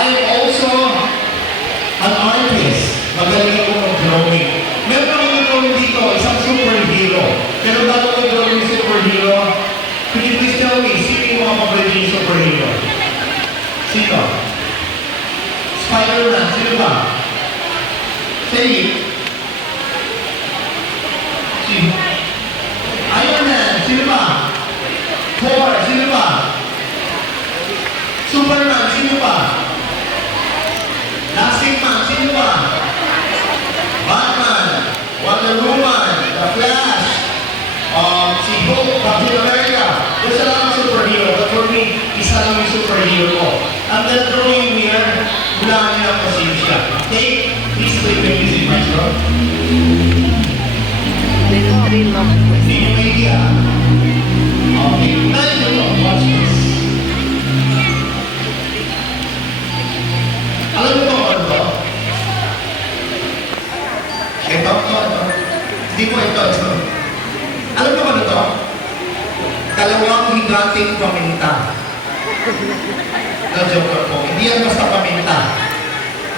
I am also an artist. Magaling ako mag-drawing. Meron akong drawing dito, isang superhero. Pero bago ko drawing yung superhero, could you please tell me, sino yung mga paborito yung superhero? Sino? Spider-Man, sino ba? Say it. Sino? Iron Man, sino ba? Thor, sino ba? Superman, sino ba? Plastic Man, sino ba? Batman, Wonder Woman, The Flash, si Hulk, Captain America. There's a lot of superhero, but for me, isa lang yung superhero ko. I'm not drawing here, wala niya ang pasensya. Okay? Please play the music, Maestro. Little three long Hindi nyo may idea. Okay, nice to watch this. Alam mo ba ano to? Ito. Hindi po ito. Alam mo ba ano to? Dalawang higating paminta. Na-joke po. Hindi yan basta paminta.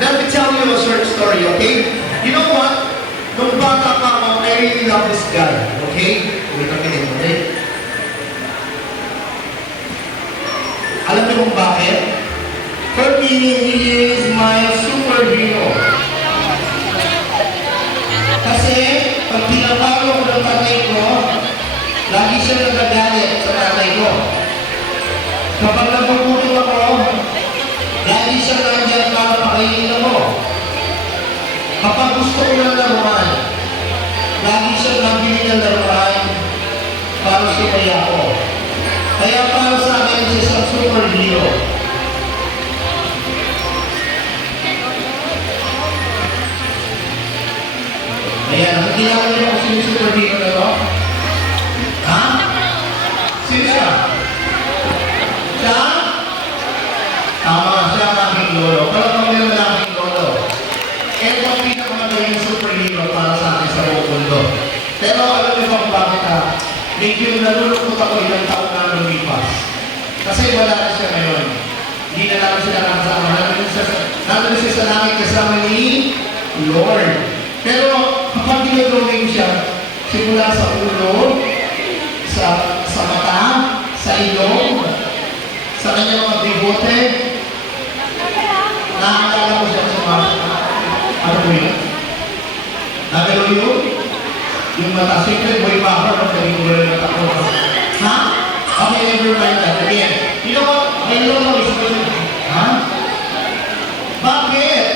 Let me tell you a short story, okay? You know what? Nung bata pa ako, I really love this guy, okay? Wait a minute, okay? Alam niyo kung bakit? For me, he is my superhero. Kasi, pag pinapalo ko ng tatay ko, lagi siya nagagalit sa tatay ko. Kapag nabubuto ako, lagi siya nandiyan para pakainin ako. Kapag gusto ko ng laruan, lagi siya nabili ng laruan para sumaya ako. Kaya para sa akin, siya isang superhero. Ayan, nakikilala niyo kung sino superhero na to? Ha? Sino siya? Siya? Tama, siya ang aking lolo. Parang kami naman ang aking lolo. Ito ang pinakamagaling superhero para sa akin sa buong mundo. Pero alam niyo ba kung bakit medyo nalulungkot ako ilang taon na lumipas. Kasi wala na siya ngayon. Hindi na namin siya nakasama. Nandun siya sa langit kasama ni Lord. Pero kapag ginagawin siya, simula sa ulo, sa mata, sa ilong, sa kanyang mga bigote, nakakala ko siya sa mga, ano po yun? Nagalaw yun? Yung mata, siyempre, boy pa ako, magkaling ko rin mata ko. Ha? Okay, never mind that. Again, you know what? I don't know if it's ha? Bakit?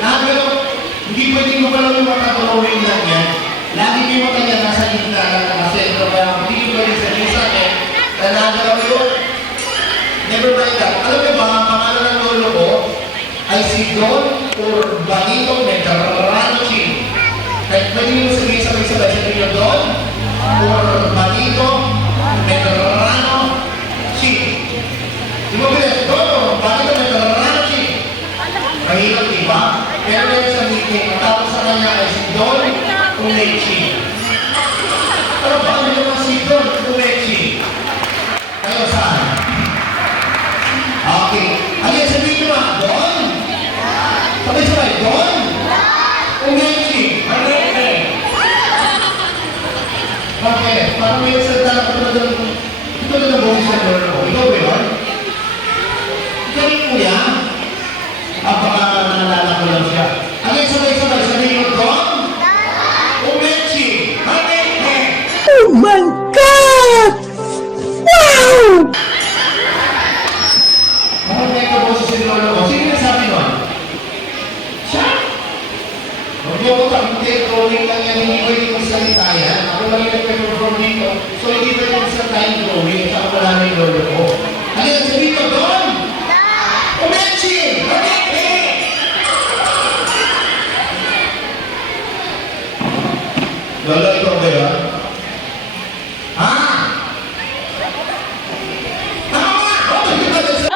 Nagalaw, hindi pwedeng mo pala yung mata tulawin lang yan. Lagi may mata niya nasa gitna ng nakasentro, kaya hindi pwedeng sa isa eh, na nagalaw yun. Never mind that. Alam niyo ba, ang pangalan ng lolo ko ay si Don Urbanito Megaranochi. Kahit pwede nyo sabihin sabay-sabay sa inyo Don Urbanito Megaranochi. Di ba bilis? Don Urbanito Megaranochi. Mahirap, di ba? Pero yan sa meeting, matapos sa kanya ay si Don Umechi. Pero paano naman si Don Umechi? Kayo saan? Okay. Ano yan sabihin nyo ba? Don? Sabay-sabay, Don? Umechi. Bakit? Parang may salita na doon. Ito na naboses na doon ako. Ikaw ba yun? Galing mo yan? Baka nalala ko lang siya. Ano yan sabay-sabay? Sabihin mo, Don? Umechi. Oh my God! Wow! Bakit may kaboses yung lolo ko? Sino nasabi nun? Siya? Huwag niyo ko takbutin, drawing lang yan, hindi ko yung magsalita yan. Ako lang yung nagpe-perform dito. So hindi ko yung magsalita yung drawing, at saka wala na yung lolo ko. Ano yan sabihin mo, Don? Umechi! Lolo, ikaw ba yun? Ha? Tama! Oh, hindi ba ito?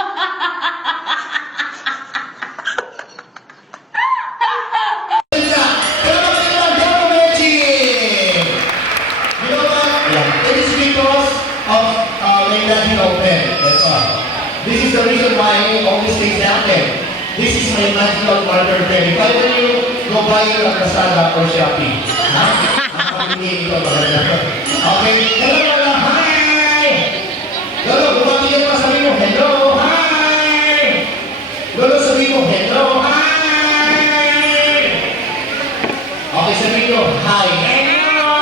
Pero bakit naman, Don Umechi? You know what? It is because of This is my magical partner pen. If I were you, go buy it at Lazada or Shopee. Ha? Ang pamilya ito talaga. Okay, hello mga hi! Lolo, bumati ka pa, sabi mo, hello, hi! Lolo, sabi mo, hello, hi! Okay, sabi mo, hi, hello!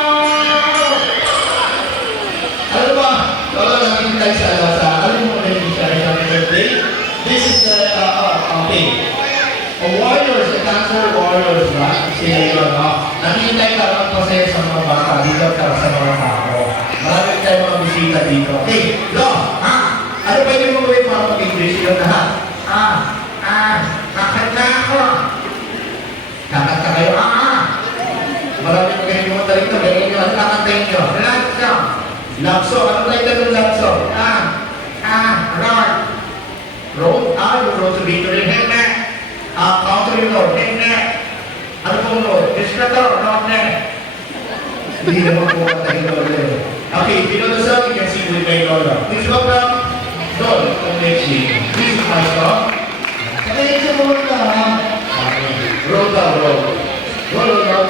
Ano ba? Lolo, namin tayo sa alam mo na yung share sa birthday? This is the, thing. Warriors, the cancer warriors, ba? Sila yun, naghihintay ka lang pasaya sa mga bata dito para sa mga tao. Marami tayo mga bisita dito. Okay, Lo, ha? Ano ba yung mga para mag-English yun na, ha? Kakanta ako. Kakanta kayo, Marami mga ganyan mga talito, ganyan yung kakantayin nyo. Love song. Love song, ano tayo ng love song? Road. Road? Yung road to victory. Hindi. Country road. Hindi. Ano pong road? Disco to, road na. Hindi naman po katayin road. Okay, if you know the song, you can sing with my Lola. Please welcome Dol from Nexi. Please my song. Katayin sa road na, ha? Road na, road. Road.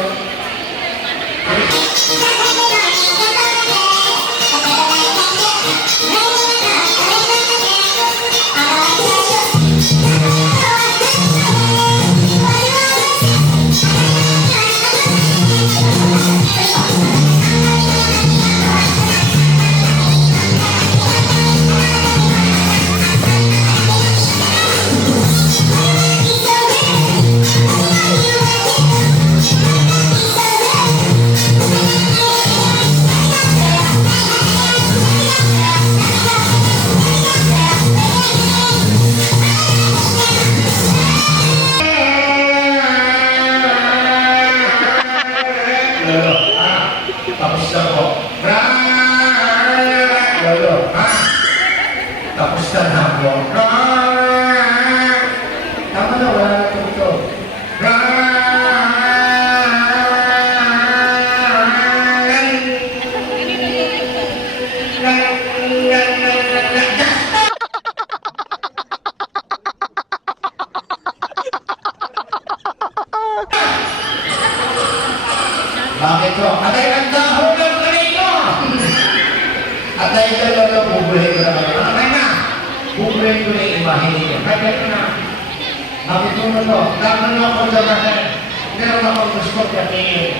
Tapos na po. Lolo, tapos na po. Tama na, wala na ito. Bakit ko? Atay ang dahon ng kanino! Atay ka lolo, bubuhin ko na kayo. Atay na! Bubuhin ko na yung imahe niyo. Atay ko na. Bakit ko na to? Daman na ako sa bahay. Meron akong gusto katingin.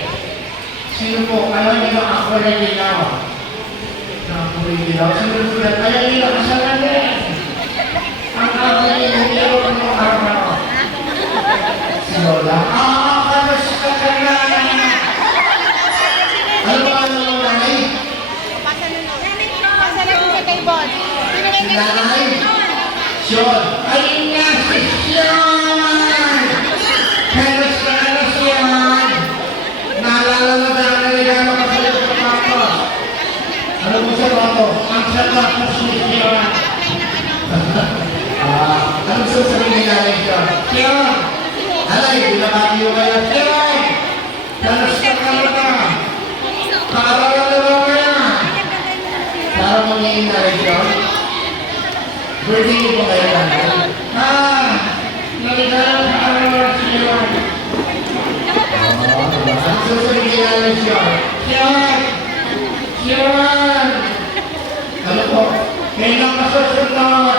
Sino po? Alam niyo na ako na ginawa. Ako na ginawa. Sino po yan? Alam niyo na kasalanan din. Ang ako na ginawa ng mga araw. Si Lola? Kamas ka kailangan na. Ano ba ang mga nanay? Pasa na siya kay Bon. Nanay? Sean. Ayun nga si Sean! Kalas ka na Sean! Naalala mo na ang regalo ka sa iyo sa papa. Ano mo sa papa? Ang sarap mo si Sean. Ano sa sabihin ni nanay Sean? Sean! Alay, binabati mo kayo. Sean! Kalas ka na. Para mangyayari na rin siya. Birthday niyo po kayo lang. Naligalang sa araw siya. Ang susunod na rin siya. Siyan! Ano po? Kailang masusunod.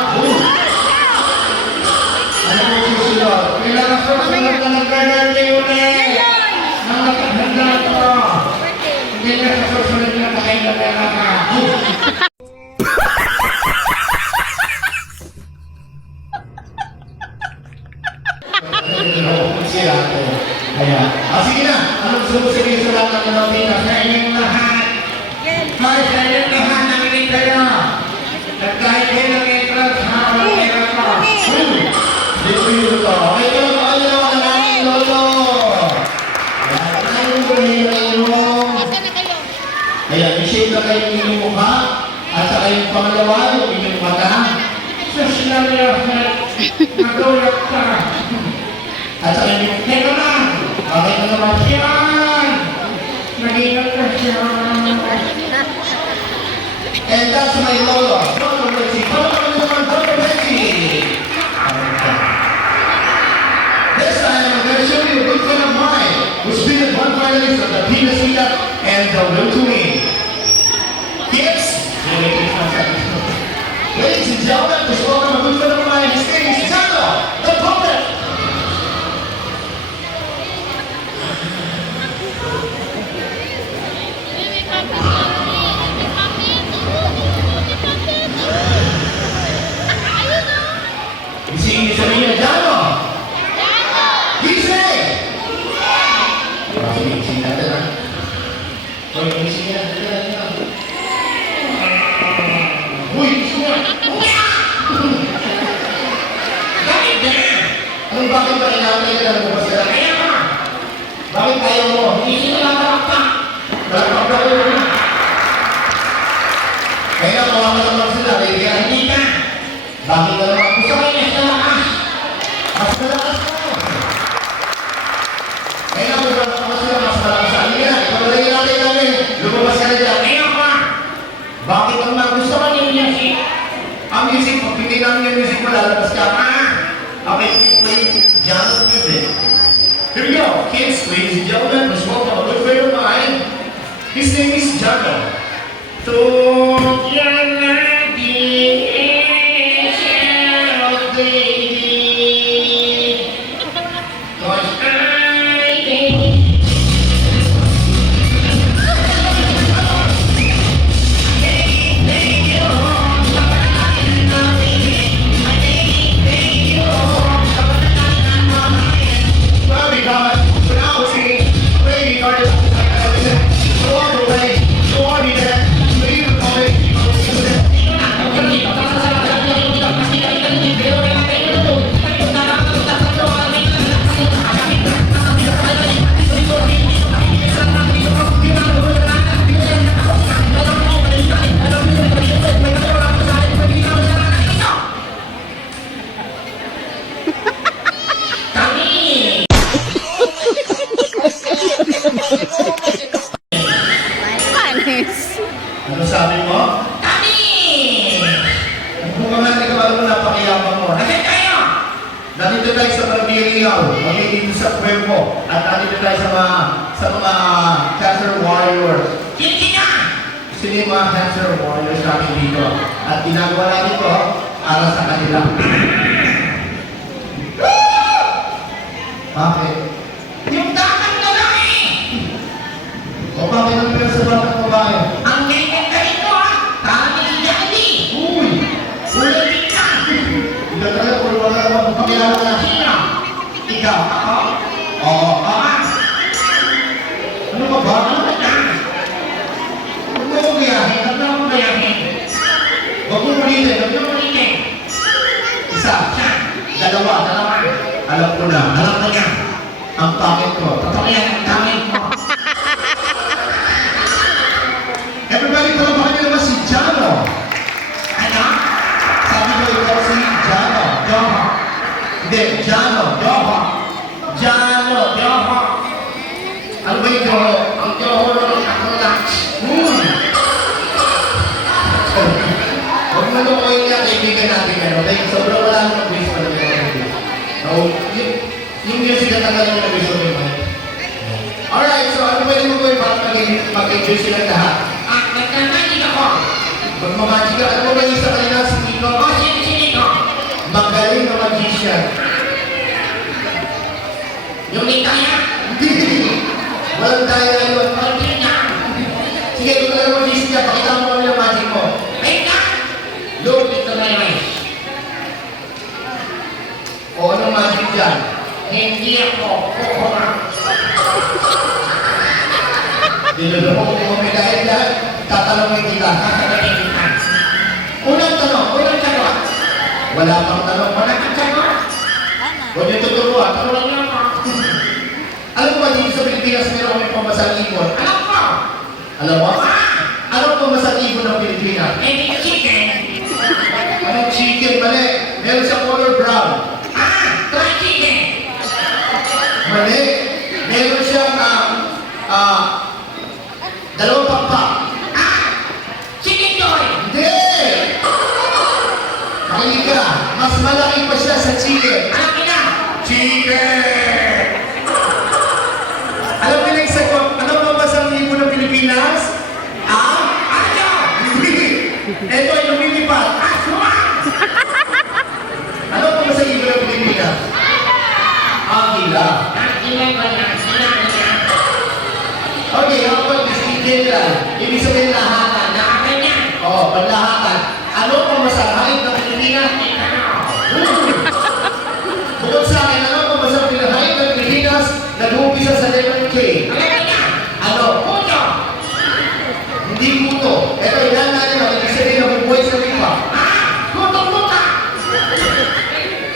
Ano po susunod? Kailang masusunod na nagkaganda yun eh. Ang nakahanda ko. Hindi na sa susunod na kain na pera ka. Kaya, sige na. Anong sumusigil sa lahat ng Pilipinas? Sa inyong lahat. Kahit sa inyong lahat nakinig kayo. At kahit kayo nag-i-trust sa mga pera ko. Dito yun ito. Okay, lolo. Ano naman ang aming lolo? Ayun ko yung Ayan, i-shave na kayo yung inyong mukha at saka yung pangalawa, yung inyong mata. Social effect, nagulat ka. At saka yung teka na. Okay na naman siyan. Nagingat ka siyan. And that's my lolo. Dr. Betsy. Follow naman, Dr. Betsy. sikat and the will to win. Kids, ladies and gentlemen, please welcome a good friend of mine. His name is Jano, the puppet. Isingin niyo sa inyo, Jano. Gising! Sige, isingin natin ha. Isingin natin. Uy, isingin natin. Bakit ba kailangan kayo na lumabas ka? Kaya ka! Bakit ayaw mo? Hindi sila nakalakpak! Nakalakpak ko yun! Kaya kawawa naman sila, kaya hindi ka! Bakit ka naman? Gusto kayo mas malakas! Mas malakas ka! Kaya kung sila mas malakas sa alina, ikaw na rin namin, lumabas ka na dyan, kaya ka! Bakit naman? Gusto ka yung music? Ang music, pag pinili namin yung music mo, lalabas ka pa! Okay, play Jano's music. Here we go, kids, ladies and gentlemen, let's welcome a good friend of mine. His name is Jano. Panis. Ano sabi mo? Kami! Kung naman ikaw alam mo, napakiyabang mo. Nasaan kayo? Nandito tayo sa Barangay-Riyaw, dito sa Pueblo, at nandito tayo sa mga cancer warriors. Sino? Sino yung mga cancer warriors natin dito? At ginagawa natin ito para sa kanila. Bakit? Yung dapat lalaki! O bakit ang pera sa batang babae? Ang ganda ito ha! Tama ni Daddy! Uy! Ulit ka! Hindi talaga kung wala naman pakilala ka na. Sino? Ikaw? Ako? Oo. Ako? Ano ka ba? Ano ka na? Huwag mo akong gayahin. Huwag mo akong gayahin. Huwag mo ulitin. Huwag mo ulitin. Isa. Dalawa. Alam ko na. Alam ko na. Ang pangit ko. Totoo yan. Ang pangit ko. Everybody, talabakan niyo naman si Jano. Ano? Sabi ko ikaw si Jano. Joho. Hindi, Jano. Joho. Jano. Joho. Ano ba yung Joho? Ang Joho naman ako na. Huwag mo nung kayo niya, kaibigan natin ngayon. Dahil sobrang wala nang nag-wish pa naman. Yung music na tagal yung nag-wish pa naman. Alright, so ano pwede mo gawin para mag-enjoy silang lahat? Nagkakalig ako. Magmamagic ka. Ano ba yung isa kanina si Nico? Si Nico. Magaling na magician. Yung Nikaya? Hindi. Walang daya yun. Sige, kung talaga magician ka, pakita mo kami ng magic mo. Wait ka! Look into my eyes. O, anong magic dyan? Hindi ako. Kukura. Dinulong ko kung may dahil lahat, tatalungin kita. Unang tanong. Wala pang tanong. Wala kang tanong. Huwag niyo tuturuan. Turuan niyo ako. Alam mo ba, dito sa Pilipinas, meron kami pamasang ibon? Alam mo? Anong pamasang ibon ng Pilipinas? Chicken. Anong chicken? Mali. Meron siyang color brown. Dry chicken. Mali. Meron siyang, dalawang pakpak. Chicken joy! Hindi! Makinig ka, mas malaki pa siya sa chicken. Malaki na! Chicken! Alam mo na isa ko, ano ba masang Pilipinas? Agila. Okay, how about this in general? Ibig sabihin lahatan. Oo, panlahatan. Ano pang masarahit ng Pilipinas? Bukod sa akin, ano pang masarahit ng Pilipinas? Nag-uumpisa sa letter K. Ano? Puto. Hindi puto. Ito, ilan natin ang ibig sabihin ng buhay sa lipa. Puto-puta.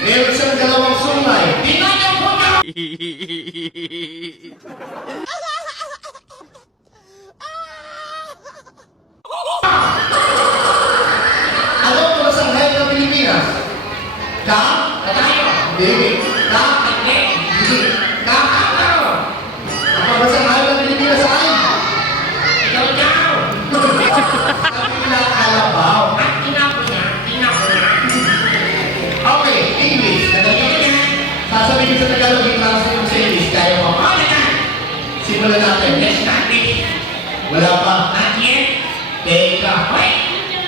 Meron siyang dalawang sungay. Ano pang masarahit ng Pilipinas? Ka? Hindi. Ka? Hindi. Ka? Ang pang masarahit ng Pilipinas ay? Sabi nila, kalabaw. Okay, English. Sasabihin sa Tagalog, i-translate mo sa English. Kaya mo. Simulan natin. Wala pa. Teka.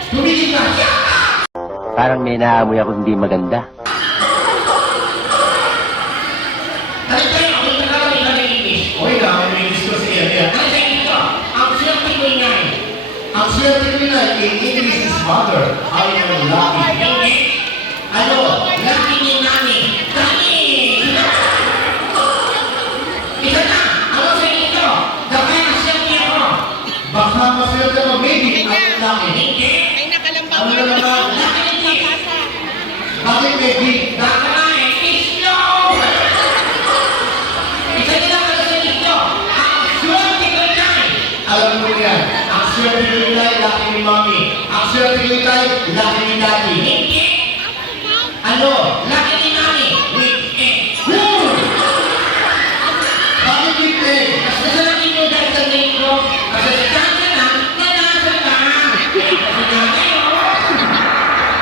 Tumigil ka. Parang may naamoy ako hindi maganda. Okay na, may English ko siya. Ang swerte ko na, in English is mother. I am lucky. Ano? Baka maswerte mo, maybe, ang lucky. Ay, nakalambang Ano yun. naman? Nakapasa. Bakit maybe? Alam mo yan, ang swerte ko tayo, laki ni Mami. Ang swerte ko tayo, laki ni Daddy. Ano? Bakit weekend?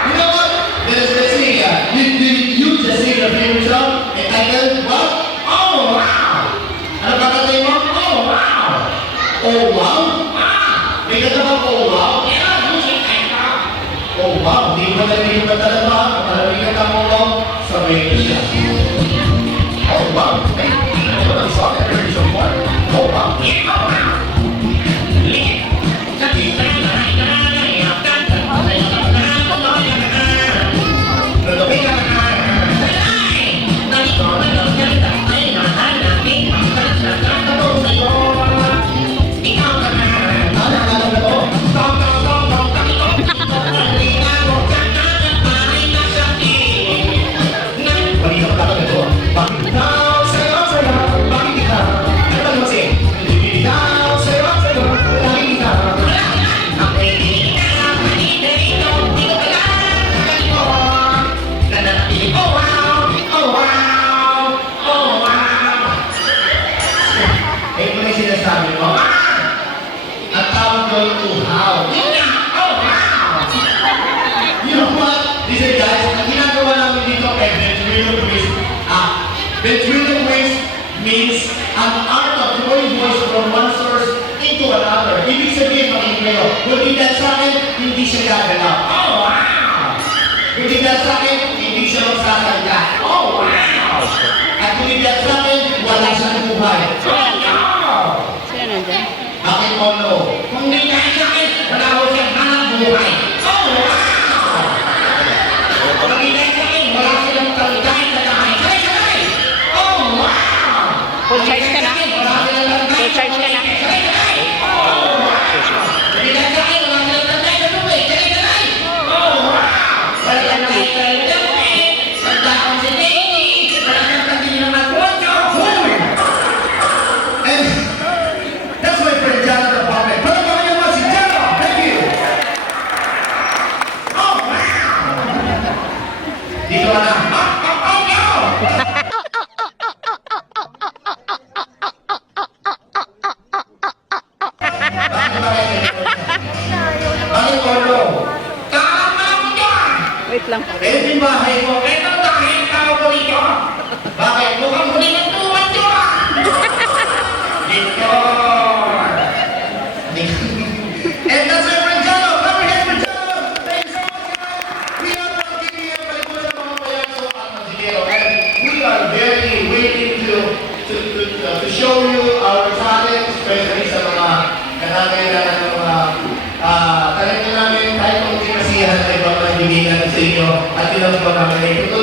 You know what? Let's say, you just say the famous song, entitled, what? Oh, wow! Ano ba katay mo? Oh, wow! Oh, wow? May kata bang oh, wow? Oh, wow! Hindi mo narinig ba talaga? Narinig ka mo lang sa radio. Oh, wow! Hey, ano ba ang song? I heard some more. Oh, wow! Sinasabi mo, ang tawag doon, uhaw. You know what? Listen guys, ang ginagawa namin dito ay ventriloquist means an art of throwing voice from one source into another. Ibig sabihin, makinig kayo. Kung hindi dahil sa akin, hindi siya gagalaw. Kung hindi dahil sa akin, hindi siya magsasalita. At kung hindi dahil sa akin, wala siyang buhay. Sino nandyan? Bakit mo no? Kung hindi dahil sa akin, wala ko siyang hanap buhay. Kung hindi dahil sa akin, wala silang kaligayan sa tahay. Sabay! Full charge ka na? Wala silang kaligayan Full charge ka na? Sabay! Hindi dahil sa akin, wala silang kaligayan sa tubig. Sabay! Wala silang kaligayan sa tubig. Wala akong si Baby. Wala silang kaligayan ng magwonyo. And that's my friend Jonathan Puppet. Palapakan niyo naman si Jonathan. Thank you. namin ito